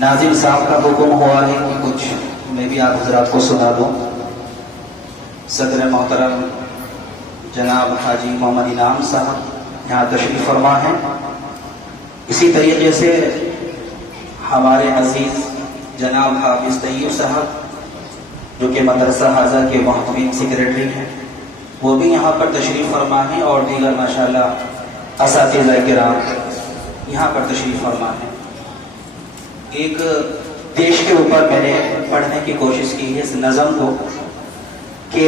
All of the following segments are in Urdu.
ناظم صاحب کا حکم ہوا ہے کہ کچھ میں بھی آپ حضرات کو سنا دوں. صدر محترم جناب حاجی محمد انعام صاحب یہاں تشریف فرما ہیں. اسی طریقے سے ہمارے عزیز جناب حافظ طیب صاحب جو کہ مدرسہ حاضہ کے محتمین سیکریٹری ہیں، وہ بھی یہاں پر تشریف فرما ہیں، اور دیگر ماشاءاللہ اساتذہ کرام یہاں پر تشریف فرما ہیں. ایک دیش کے اوپر میں نے پڑھنے کی کوشش کی ہے اس نظم کو کہ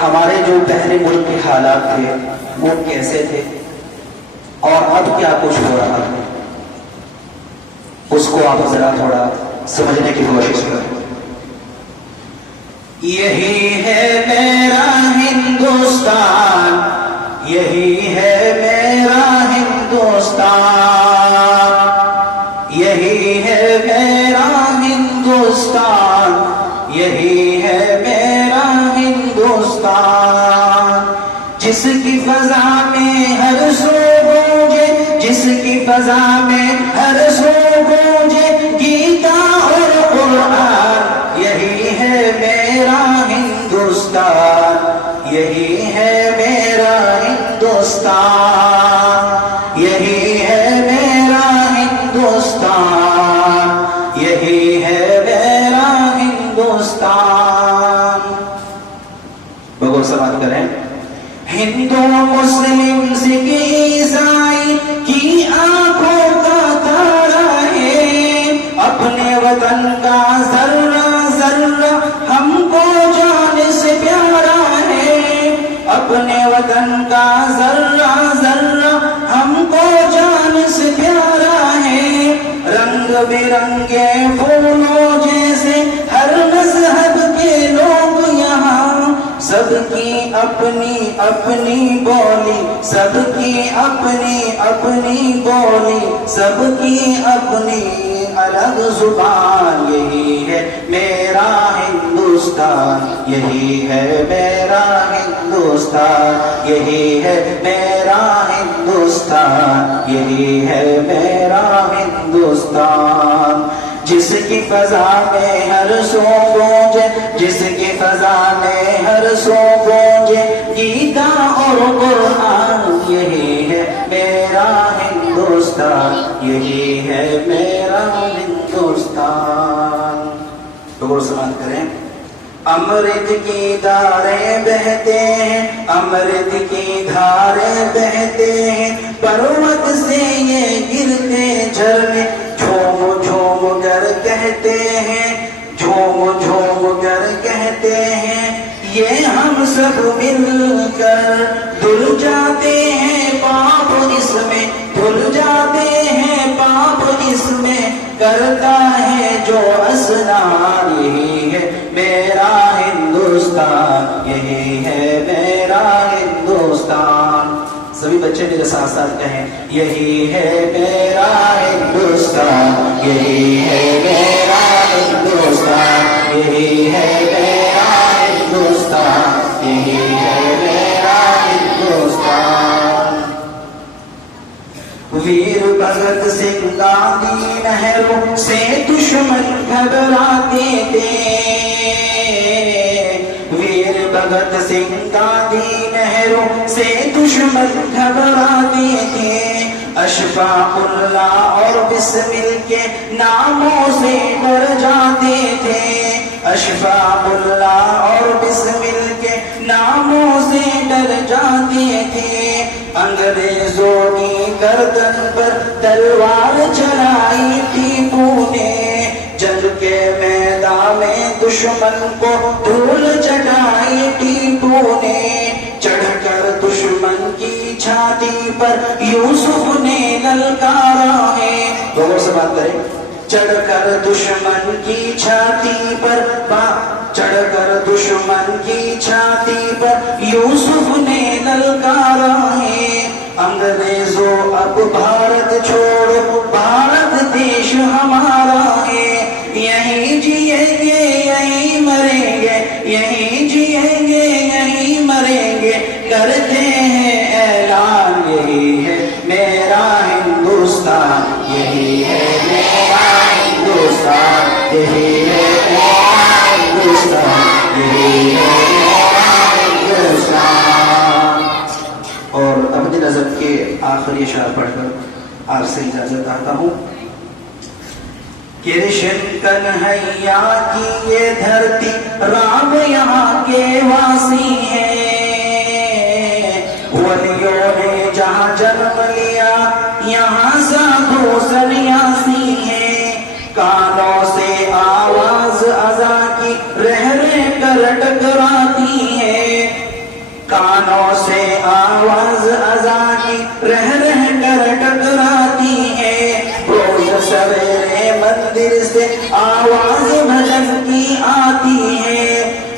ہمارے جو پہلے ملک کے حالات تھے وہ کیسے تھے اور اب کیا کچھ ہو رہا ہے، اس کو آپ ذرا تھوڑا سمجھنے کی کوشش کریں. یہی ہے میرا ہندوستان، یہی ہے میرا ہندوستان، یہی ہے میرا ہندوستان، یہی ہے میرا ہندوستان. جس کی فضا میں ہر سو گونجے، جس کی فضا میں ہر سو گونجے گیتا اور قرآن، یہی ہے میرا ہندوستان، یہی ہے میرا ہندوستان، یہی ہے میرا ہندوستان، یہی ہے میرا ہندوستان. بغور سماعت کریں. ہندو مسلم سکھ عیسائی کی آنکھوں کا تارا ہے، اپنے وطن کا ذرہ ذرہ ہم کو جان سے پیارا ہے، اپنے وطن کا ذرہ ذرہ ہم کو جان سے پیارا ہے. رنگ برنگے پھولوں جیسے ہر مذہب کے لوگ یہاں، سب کی اپنی اپنی بولی، سب کی اپنی اپنی بولی، سب کی اپنی الگ زبان. یہی ہے میرا ہندوستان، یہی ہے میرا ہندوستان، یہی ہے میرا ہندوستان، یہی ہے میرا ہندوستان. جس کی فضا میں ہر سو گونجے، جس کی فضا میں ہر سو گونجے گیتا اور قرآن، یہی ہے میرا ہندوستان، یہی ہے میرا ہندوستان. تو سماعت کریں. امرت کی دھاریں بہتے ہیں، امرت کی دھاریں بہتے ہیں، پروت سے یہ گرتے جھرنے جھوم جھوم کر کہتے ہیں، جھوم جھوم کر کہتے ہیں، یہ ہم سب مل کر دھل جاتے ہیں پاپ اس میں، دھل جاتے ہیں پاپ اس میں، کرتا ہے جو اسرار. یہی ہے میرا ہندوستان، یہی ہے میرا ہندوستان. سبھی بچے میرے ساتھ ساتھ کہیں یہی ہے میرا ہندوستان، یہی ہے میرا ہندوستان، یہی ہے میرا ہندوستان، یہی ہے میرا ہندوستان. ویر بھگت سنگھ گاندھی نہرو سے دشمن گھبراتے تھے، ویر بھگت سنگھ گاندھی نہرو سے دشمن گھبراتے تھے. اشفاق اللہ اور بسمل کے ناموں سے ڈر جاتے تھے، اشفاق اللہ اور بسمل کے ناموں سے ڈر جاتے تھے. انگریزوں کی گردن پر تلوار چلائی ٹیپو نے، جنگ کے میدان میں دشمن کو دھول چٹائی ٹیپو نے. چڑھ کر دشمن کی چھاتی پر یوسف نے للکارا ہے. غور سے بات کریں. چڑھ کر دشمن کی چھاتی پر، چڑھ کر دشمن کی چھاتی پر یوسف نے للکارا ہے. انگریزوں اب بھارت چھوڑو، بھارت دیش ہمارا ہے. یہیں جییں گے یہیں مریں گے، یہیں جییں گے یہیں مریں گے، کرتے ہیں اعلان. یہی ہے میرا ہندوستان، یہی ہے میرا ہندوستان. سے اجازت چاہتا ہوں. کرشن کنہیا کی یہ دھرتی رام یہاں کے واسی ہے. ولیوں نے جہاں جنم لیا یہاں سادھو سنیاسی ہے. کانوں سے آواز اذان کی رہ رہ کر ٹکراتی ہے. کانوں سے آواز اذان کی رہ رہ کر ٹکراتی ہے. روز سویرے مندر سے آواز بھجن کی آتی ہے.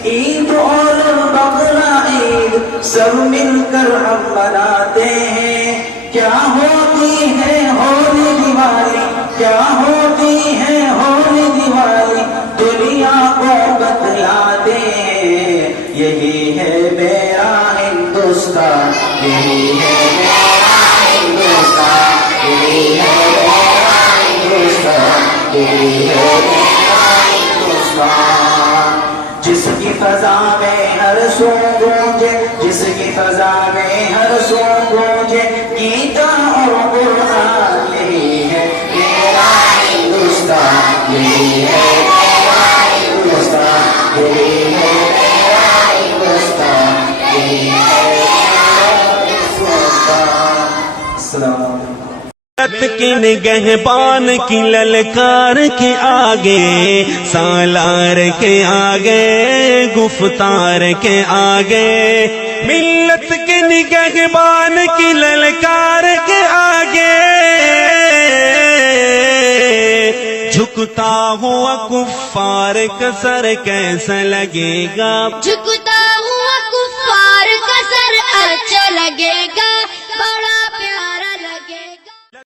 عید اور بقرہ عید سب مل کر ہم مناتے ہیں. کیا ہوتی ہے ہولی دیوالی, کیا ہوتی ہے ہولی دیوالی, دنیا کو بتلا دیں. یہی ہے میرا ہندوستان, یہی ہے میرا ہندوستان, یہی ہے میرا ہندوستان, یہی ہے میرا ہندوستان. جس کی فضا میں ہر سو گونجے, جس کی فضا میں ہر سو گونجے گیتا اور قرآن. یہی ہے میرا ہندوستان, یہی ہے میرا ہندوستان, یہی ہے میرا ہندوستان, یہی ہے میرا ہندوستان. السلام علیکم. کی نگہبان کی للکار کے آگے, سالار کے آگے, گفتار کے آگے, ملت کے نگہبان کی للکار کے آگے, جھکتا ہوا کفار کا سر کیسا لگے گا, جھکتا ہوا کفار کا سر اچھا لگے گا.